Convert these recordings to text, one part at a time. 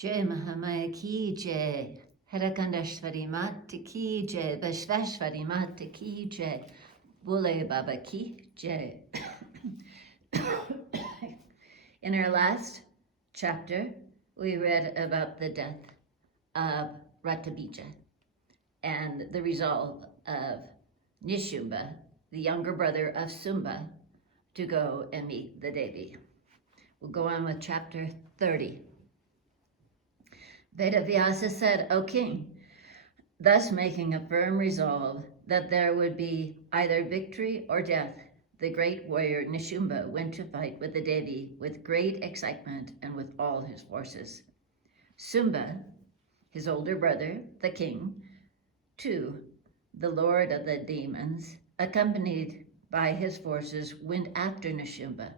Jai Mahamaya ki jai, Harakandashvari Mata ki jai, Vashvashvari Mata ki jai, Bole Baba ki jai. In our last chapter, we read about the death of Ratabija and the resolve of Nishumbha, the younger brother of Sumba, to go and meet the Devi. We'll go on with chapter 30. Vedavyasa said, O king, thus making a firm resolve that there would be either victory or death, the great warrior Nishumbha went to fight with the Devi with great excitement and with all his forces. Sumba, his older brother, the king, too, the lord of the demons, accompanied by his forces, went after Nishumbha.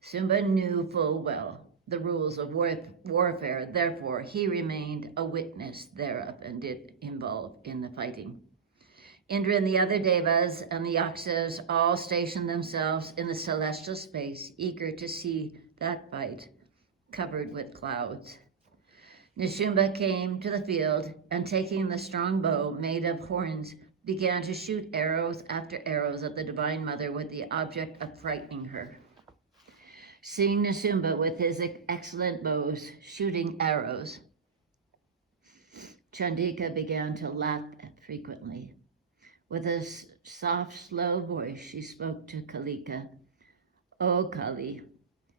Sumba knew full well the rules of warfare, therefore he remained a witness thereof and did involve in the fighting. Indra and the other devas and the yakshas all stationed themselves in the celestial space, eager to see that fight covered with clouds. Nishumbha came to the field and, taking the strong bow made of horns, began to shoot arrows after arrows at the Divine Mother with the object of frightening her. Seeing Nishumbha with his excellent bows shooting arrows, Chandika began to laugh frequently. With a soft, slow voice, she spoke to Kalika. O Kali,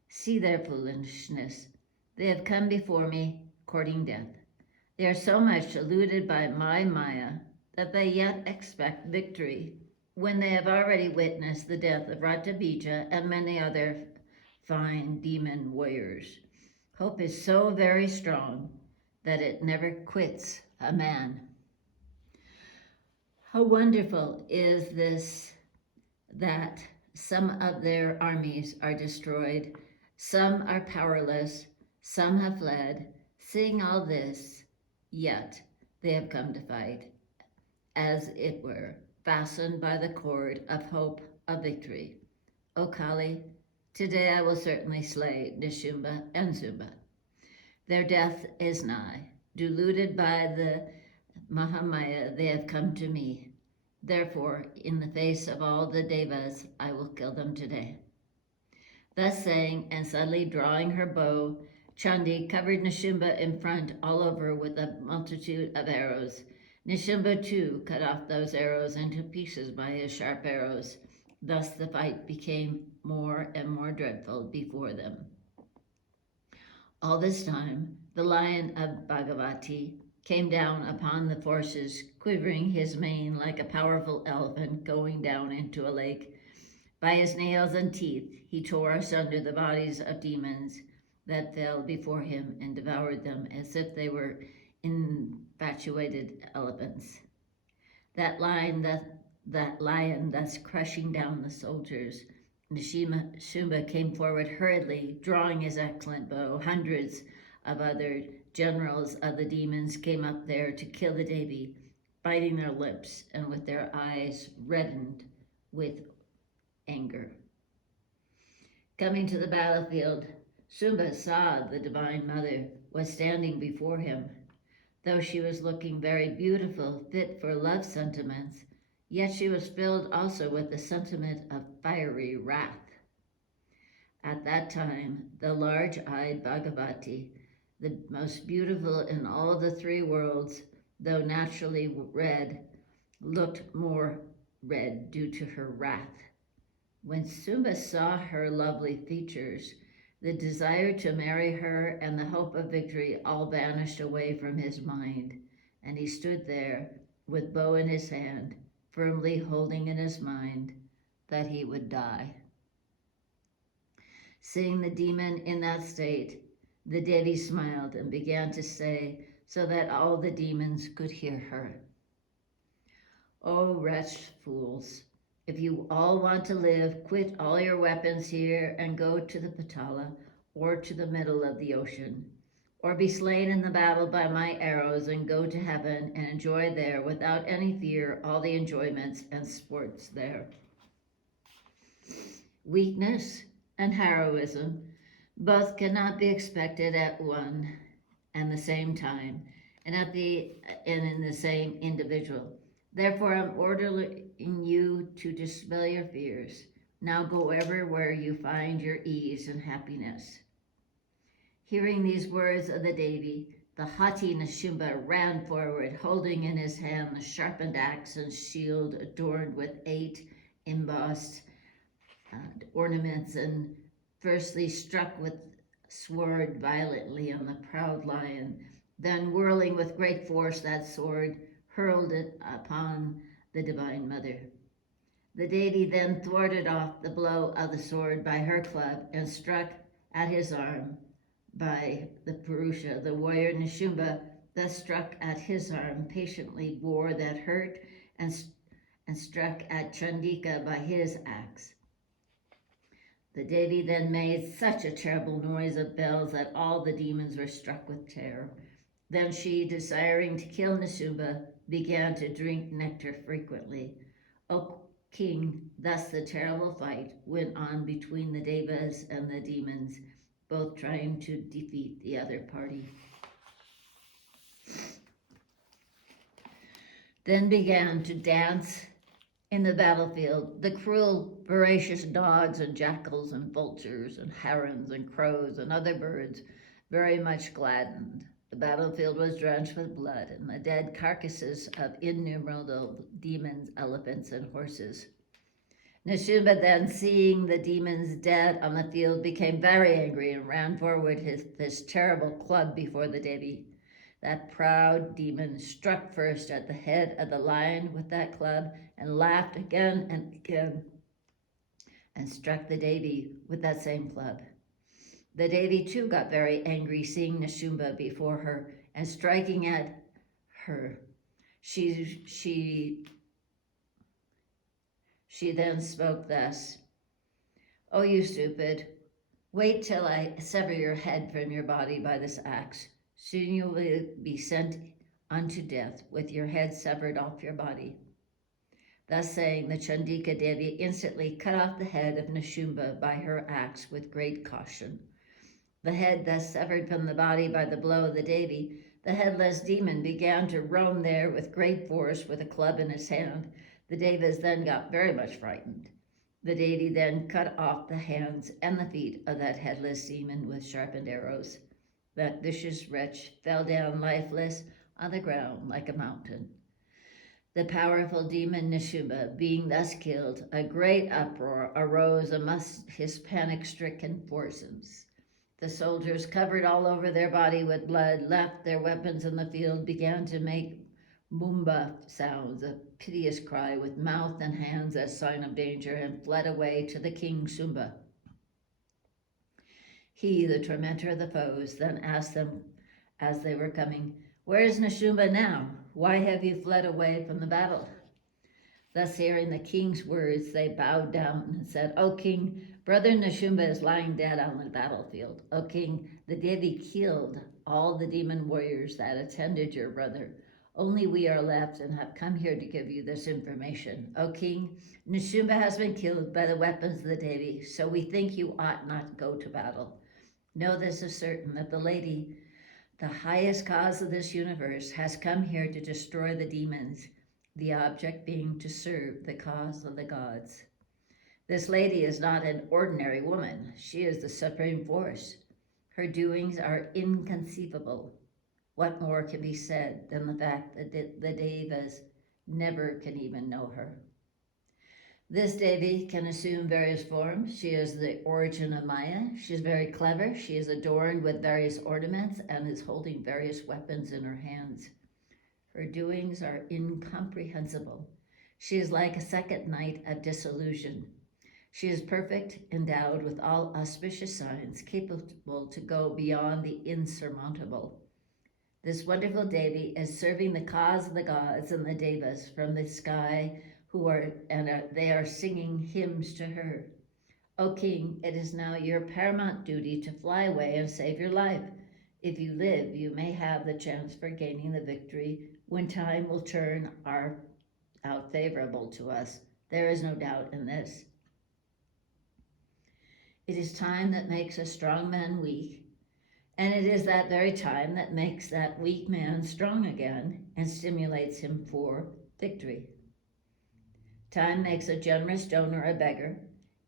see their foolishness. They have come before me, courting death. They are so much eluded by my Maya that they yet expect victory when they have already witnessed the death of Ratabija and many other fine demon warriors. Hope is so very strong that it never quits a man. How wonderful is this, that some of their armies are destroyed, some are powerless, some have fled. Seeing all this, yet they have come to fight, as it were, fastened by the cord of hope of victory. O Kali, today I will certainly slay Nishumbha and Sumba. Their death is nigh. Deluded by the Mahamaya, they have come to me. Therefore, in the face of all the devas, I will kill them today. Thus saying, and suddenly drawing her bow, Chandi covered Nishumbha in front all over with a multitude of arrows. Nishumbha too cut off those arrows into pieces by his sharp arrows. Thus the fight became more and more dreadful before them. All this time, the lion of Bhagavati came down upon the forces, quivering his mane like a powerful elephant going down into a lake. By his nails and teeth, he tore asunder the bodies of demons that fell before him and devoured them as if they were infatuated elephants. That lion thus crushing down the soldiers, Nishumbha came forward hurriedly, drawing his excellent bow. Hundreds of other generals of the demons came up there to kill the Devi, biting their lips and with their eyes reddened with anger. Coming to the battlefield, Sumba saw the Divine Mother was standing before him. Though she was looking very beautiful, fit for love sentiments, yet she was filled also with the sentiment of fiery wrath. At that time, the large-eyed Bhagavati, the most beautiful in all the three worlds, though naturally red, looked more red due to her wrath. When Sumba saw her lovely features, the desire to marry her and the hope of victory all vanished away from his mind, and he stood there with bow in his hand, firmly holding in his mind that he would die. Seeing the demon in that state, the Devi smiled and began to say, so that all the demons could hear her, "O wretched fools, if you all want to live, quit all your weapons here and go to the Patala or to the middle of the ocean, or be slain in the battle by my arrows and go to heaven and enjoy there without any fear all the enjoyments and sports there." Weakness and heroism both cannot be expected at one. and the same time, and in the same individual. Therefore, I'm ordering you to dispel your fears. Now go everywhere you find your ease and happiness. Hearing these words of the Devi, the haughty Nishumbha ran forward, holding in his hand the sharpened axe and shield adorned with 8 embossed ornaments, and firstly struck with sword violently on the proud lion. Then, whirling with great force that sword, hurled it upon the Divine Mother. The Devi then thwarted off the blow of the sword by her club and struck at his arm by the Purusha. The warrior Nishumbha, thus struck at his arm, patiently bore that hurt and struck at Chandika by his axe. The Devi then made such a terrible noise of bells that all the demons were struck with terror. Then she, desiring to kill Nishumbha, began to drink nectar frequently. O king, thus the terrible fight went on between the Devas and the demons, both trying to defeat the other party. Then began to dance in the battlefield the cruel, voracious dogs and jackals and vultures and herons and crows and other birds, very much gladdened. The battlefield was drenched with blood and the dead carcasses of innumerable demons, elephants, and horses. Nishumbha then, seeing the demons dead on the field, became very angry and ran forward this terrible club before the Devi. That proud demon struck first at the head of the lion with that club and laughed again and again and struck the Devi with that same club. The Devi too got very angry, seeing Nishumbha before her and striking at her. She then spoke thus: "O you stupid, wait till I sever your head from your body by this axe. Soon you will be sent unto death with your head severed off your body." Thus saying, the Chandika Devi instantly cut off the head of Nishumbha by her axe with great caution. The head thus severed from the body by the blow of the Devi, the headless demon began to roam there with great force with a club in his hand. The Devas then got very much frightened. The Devi then cut off the hands and the feet of that headless demon with sharpened arrows. That vicious wretch fell down lifeless on the ground like a mountain. The powerful demon Nishumbha, being thus killed, a great uproar arose amongst his panic-stricken forces. The soldiers, covered all over their body with blood, left their weapons in the field, began to make mumba sounds, a piteous cry with mouth and hands as sign of danger, and fled away to the king Shumba. He, the tormentor of the foes, then asked them as they were coming, "Where is Nishumbha now? Why have you fled away from the battle?" Thus hearing the king's words, they bowed down and said, "O king, brother Nishumbha is lying dead on the battlefield. O king, the Devi killed all the demon warriors that attended your brother. Only we are left and have come here to give you this information. O king, Nishumbha has been killed by the weapons of the Devi, so we think you ought not go to battle. Know this is certain, that the lady, the highest cause of this universe, has come here to destroy the demons, the object being to serve the cause of the gods. This lady is not an ordinary woman. She is the supreme force. Her doings are inconceivable. What more can be said than the fact that the Devas never can even know her? This Devi can assume various forms. She is the origin of Maya. She is very clever. She is adorned with various ornaments and is holding various weapons in her hands. Her doings are incomprehensible. She is like a second night of disillusion. She is perfect, endowed with all auspicious signs, capable to go beyond the insurmountable. This wonderful Devi is serving the cause of the gods and the Devas from the sky, they are singing hymns to her. O king, it is now your paramount duty to fly away and save your life. If you live, you may have the chance for gaining the victory when time will turn out favorable to us. There is no doubt in this. It is time that makes a strong man weak. And it is that very time that makes that weak man strong again and stimulates him for victory. Time makes a generous donor a beggar,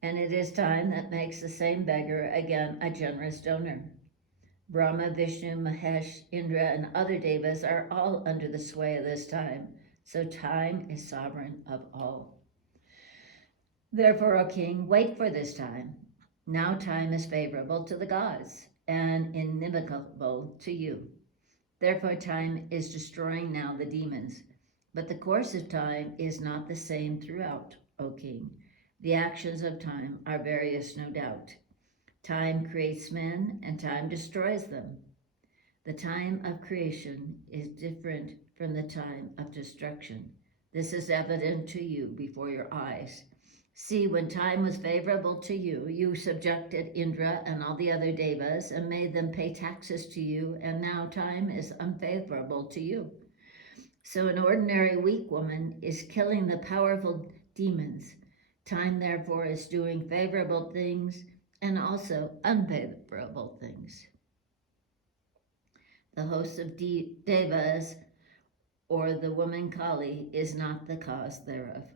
and it is time that makes the same beggar again a generous donor. Brahma, Vishnu, Mahesh, Indra, and other devas are all under the sway of this time, so time is sovereign of all. Therefore, O king, wait for this time. Now time is favorable to the gods and inimical to you. Therefore, time is destroying now the demons. But the course of time is not the same throughout, O king. The actions of time are various, no doubt. Time creates men, and time destroys them. The time of creation is different from the time of destruction. This is evident to you before your eyes. See, when time was favorable to you, you subjected Indra and all the other devas and made them pay taxes to you, and now time is unfavorable to you. So an ordinary weak woman is killing the powerful demons. Time, therefore, is doing favorable things and also unfavorable things. The host of devas, or the woman Kali, is not the cause thereof.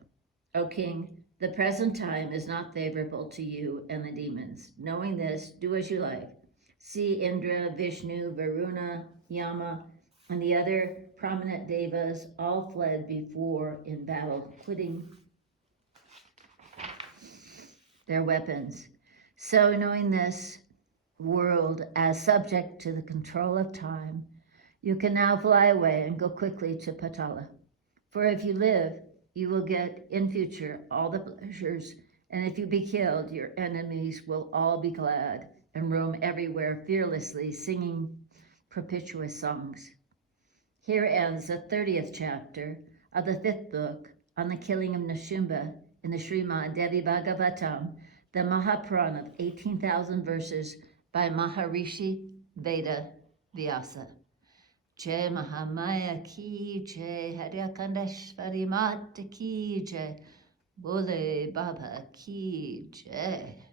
O king, the present time is not favorable to you and the demons. Knowing this, do as you like. See, Indra, Vishnu, Varuna, Yama, and the other prominent devas all fled before in battle, quitting their weapons. So, knowing this world as subject to the control of time, you can now fly away and go quickly to Patala. For if you live, you will get in future all the pleasures, and if you be killed, your enemies will all be glad and roam everywhere fearlessly, singing propitious songs. Here ends the 30th chapter of the 5th book on the killing of Nishumbha in the Srimad Devi Bhagavatam, the Mahapurana of 18,000 verses by Maharishi Veda Vyasa. Jai Mahamaya ki jai, Haryakandeshvari Mata ki jai, Bole Baba ki jai.